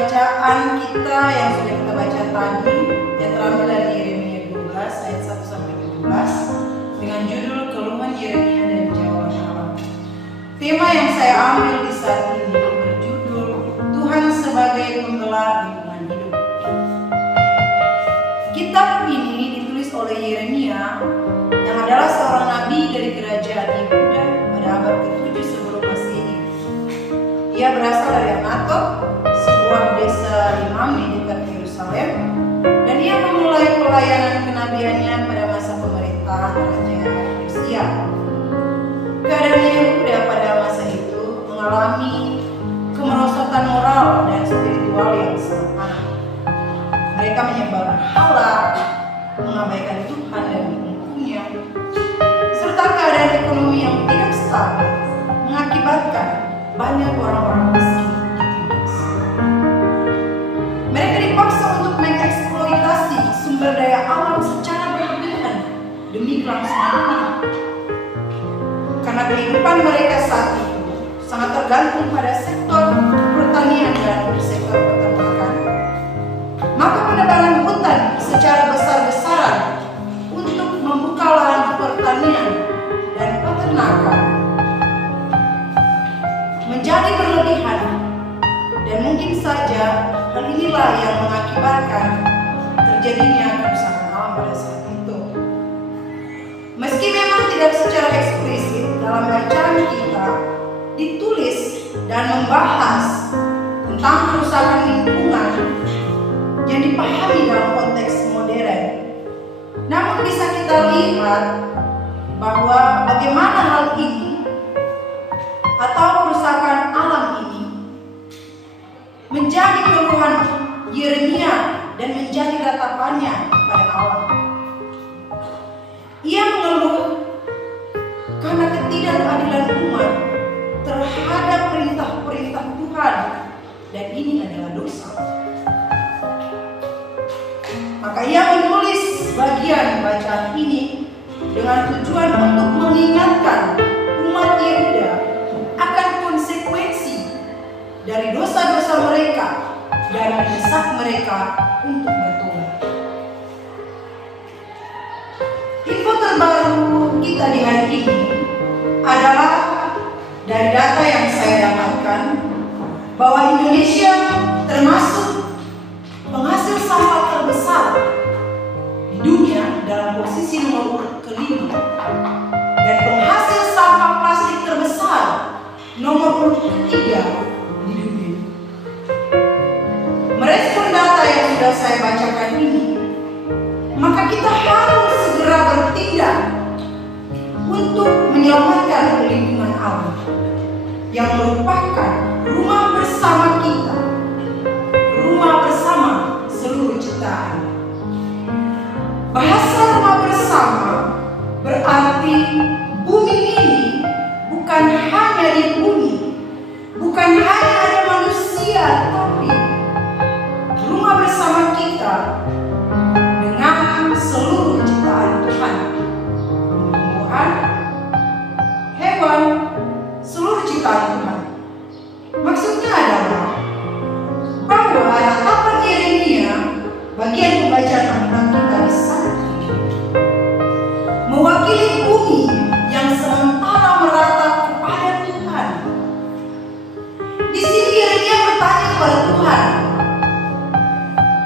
bacaan kita yang sudah kita baca tadi, yang terambil dari Yeremia 12 ayat 1 sampai 17 dengan judul Keluhan Yeremia dan Jawaban Allah. Tema yang saya ambil di saat ini berjudul Tuhan sebagai Penggelar Lingkungan Hidup. Kitab ini ditulis oleh Yeremia yang adalah seorang nabi dari kerajaan Yehuda pada abad ke-7 sebelum Masehi. Ia berasal dari Anatot, sebuah desa imam di dekat Yerusalem, dan ia memulai pelayanan kenabiannya pada masa pemerintahan Raja Yosia. Keadaan Yehuda pada masa itu mengalami kemerosotan moral dan spiritual yang sangat aneh. Mereka menyembah berhala, mengabaikan Tuhan dan menghukumnya, serta keadaan ekonomi yang tidak stabil mengakibatkan banyak orang-orang miskin ditindas. Mereka dipaksa untuk mengeksploitasi sumber daya alam secara berlebihan demi kelangsungan hidup. Karena kehidupan mereka saat itu sangat tergantung pada sektor pertanian dan sektor peternakan, maka penebangan hutan secara besar-besaran untuk membuka lahan pertanian dan peternakan menjadi berlebihan, dan mungkin saja hal inilah yang mengakibatkan terjadinya kerusakan alam pada saat itu. Meski memang tidak secara eksplisit dalam bacaan kita ditulis dan membahas tentang kerusakan lingkungan yang dipahami dalam konteks modern, namun bisa kita lihat bahwa bagaimana hal ini atau kerusakan alam ini menjadi keluhan Yeremia dan menjadi ratapannya pada Allah. Ia mengeluh karena ketidakadilan umat terhadap perintah-perintah Tuhan, dan ini adalah dosa. Maka ia menulis bagian bacaan ini dengan tujuan untuk mengingatkan umat Yehuda akan konsekuensi dari dosa-dosa mereka dan mendesak mereka untuk bertobat. Info terbaru kita di hari ini adalah dari data yang saya dapatkan bahwa Indonesia termasuk penghasil sampah terbesar di dunia dalam posisi nomor kelima, dan penghasil sampah plastik terbesar nomor ketiga di dunia. Merespon data yang sudah saya bacakan ini, maka kita harus segera bertindak untuk menyelamatkan lingkungan alam yang merupakan rumah bersama kita, rumah bersama seluruh ciptaan. Bahasa rumah bersama berarti bumi ini bukan hanya di bumi, bukan hanya ada manusia, tapi rumah bersama kita dengan seluruh ciptaan Tuhan, tumbuhan, hewan, seluruh ciptaan Tuhan. Maksudnya adalah bahwa ratapan Yeremia, bagian pembacaan Alkitab kita di saat ini, mewakili bumi yang sementara meratap kepada Tuhan. Di sini Yeremia bertanya kepada Tuhan,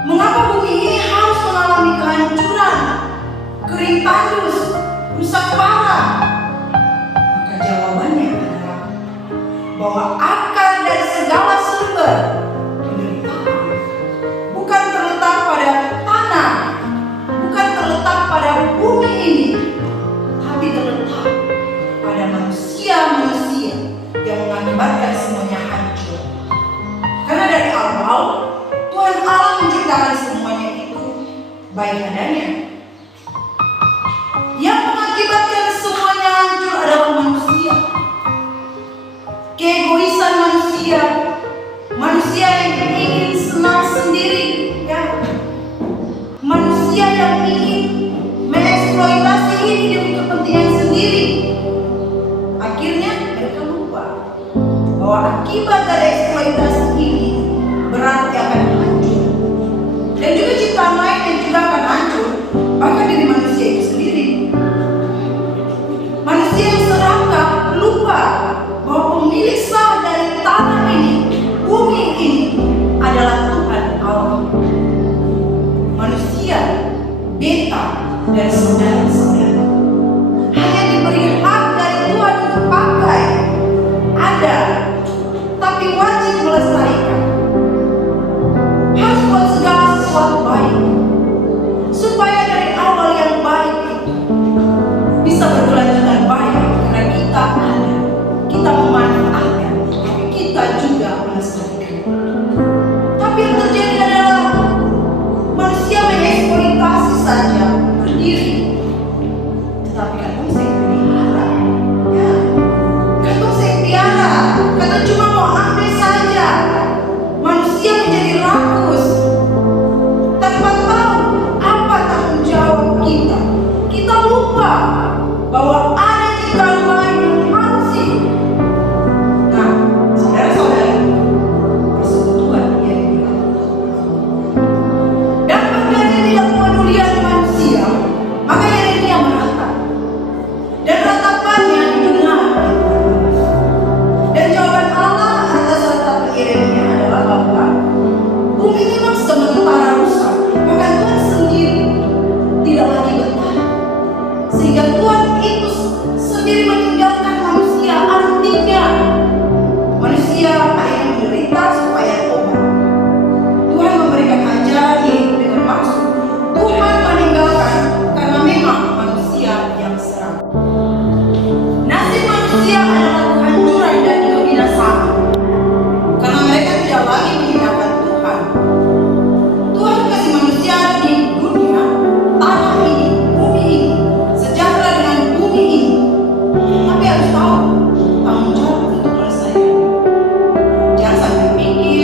mengapa bumi ini harus mengalami kehancuran, kering tandus, rusak parah? Maka jawabannya adalah bahwa akar dari segala sumber penderitaan bukan terletak pada tanah, bukan terletak pada bumi ini, tapi terletak pada manusia-manusia yang mengakibatkan semuanya hancur. Karena dari awal Tuhan Allah menciptakan semuanya itu baik adanya. Yang mengakibatkan semuanya hancur adalah manusia. Keegoisan tapi katong sing pelihara. Ya, katong sing piara, katong cuma mau ambil saja. Manusia menjadi rakus tanpa tahu apa tanggung jawab kita. Kita lupa bahwa ada ciptaan lain yang harus hidup. Nah, saudara-saudari, persekutuan yang dilakukan dan menjadi tidak pedulian manusia, maka Yeremia meratap dan ratapannya didengar. Dan jawaban Allah atas ratapan Yeremia adalah bahwa bumi memang sementara rusak, maka Tuhan sendiri tidak lagi betah, sehingga Tuhan itu sendiri meninggalkan manusia. Artinya manusia akhirnya menderita supaya tobat. Tuhan memberikan ajaran yaitu dengan maksud Tuhan meninggalkan karena memang manusia yang seram. Nasib manusia adalah kehancuran dan kebinasaan karena mereka tidak lagi meninggalkan Tuhan. Tuhan kasih manusia di dunia, tanah ini, bumi ini, sejahtera dengan bumi ini. Tapi harus tahu tanggung jawab untuk melestarikan. Jangan sampai pikir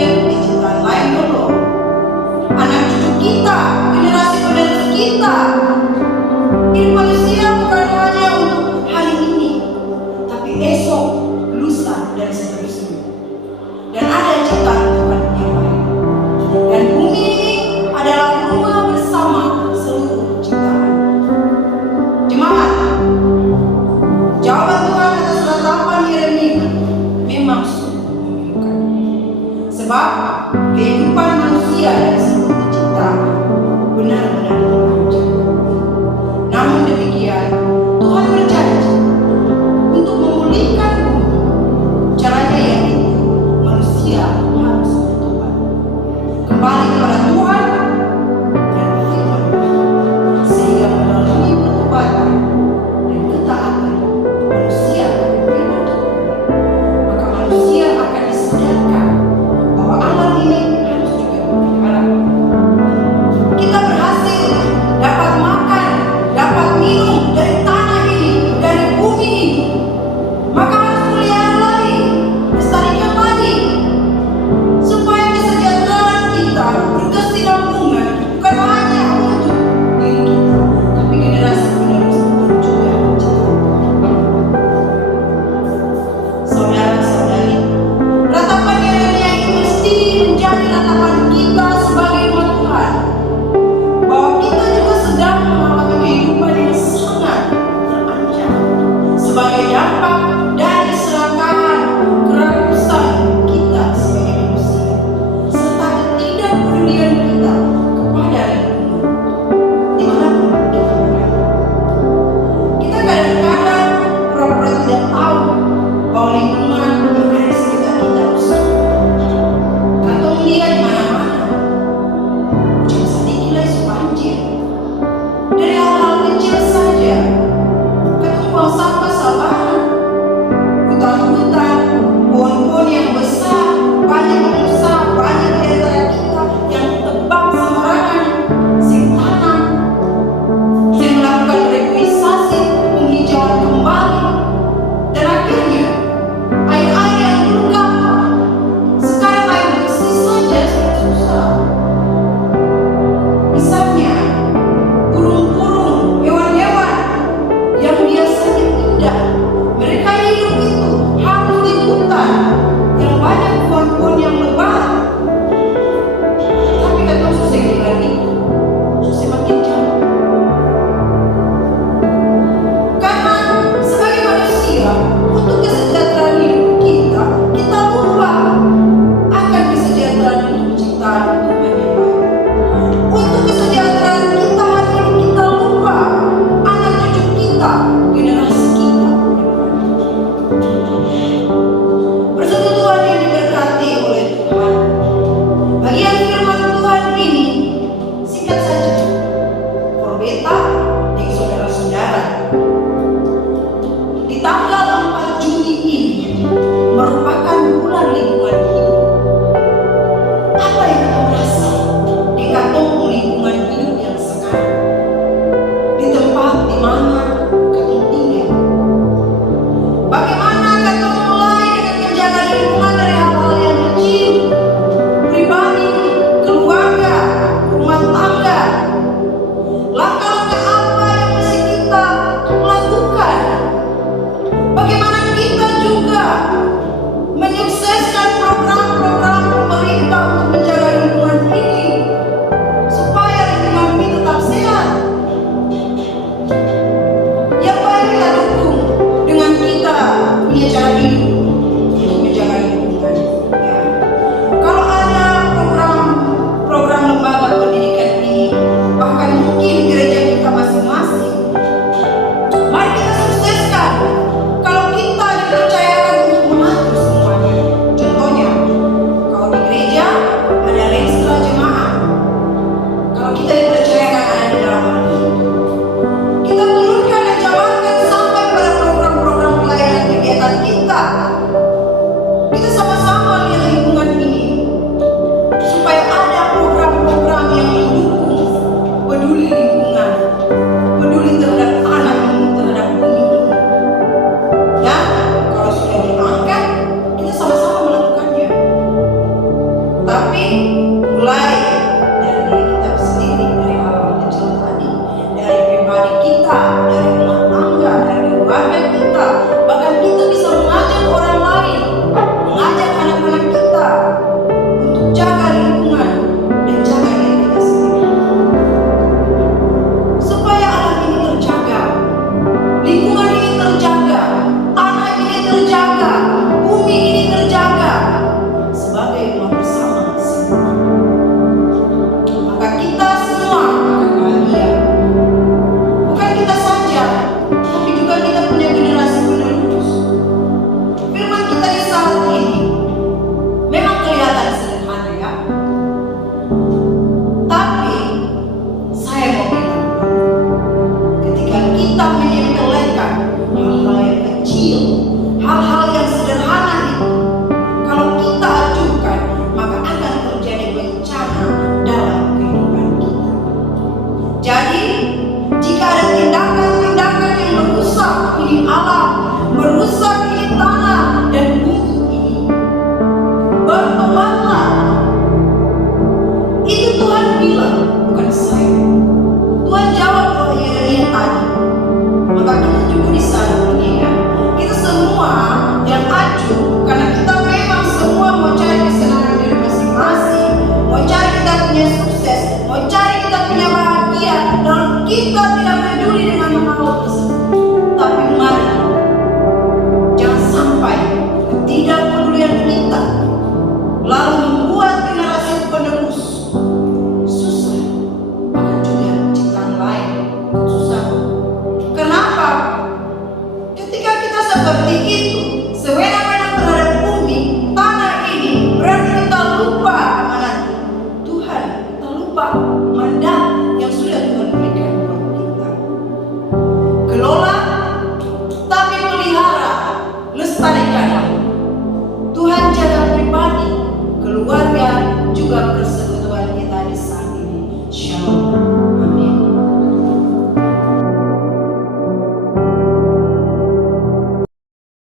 juga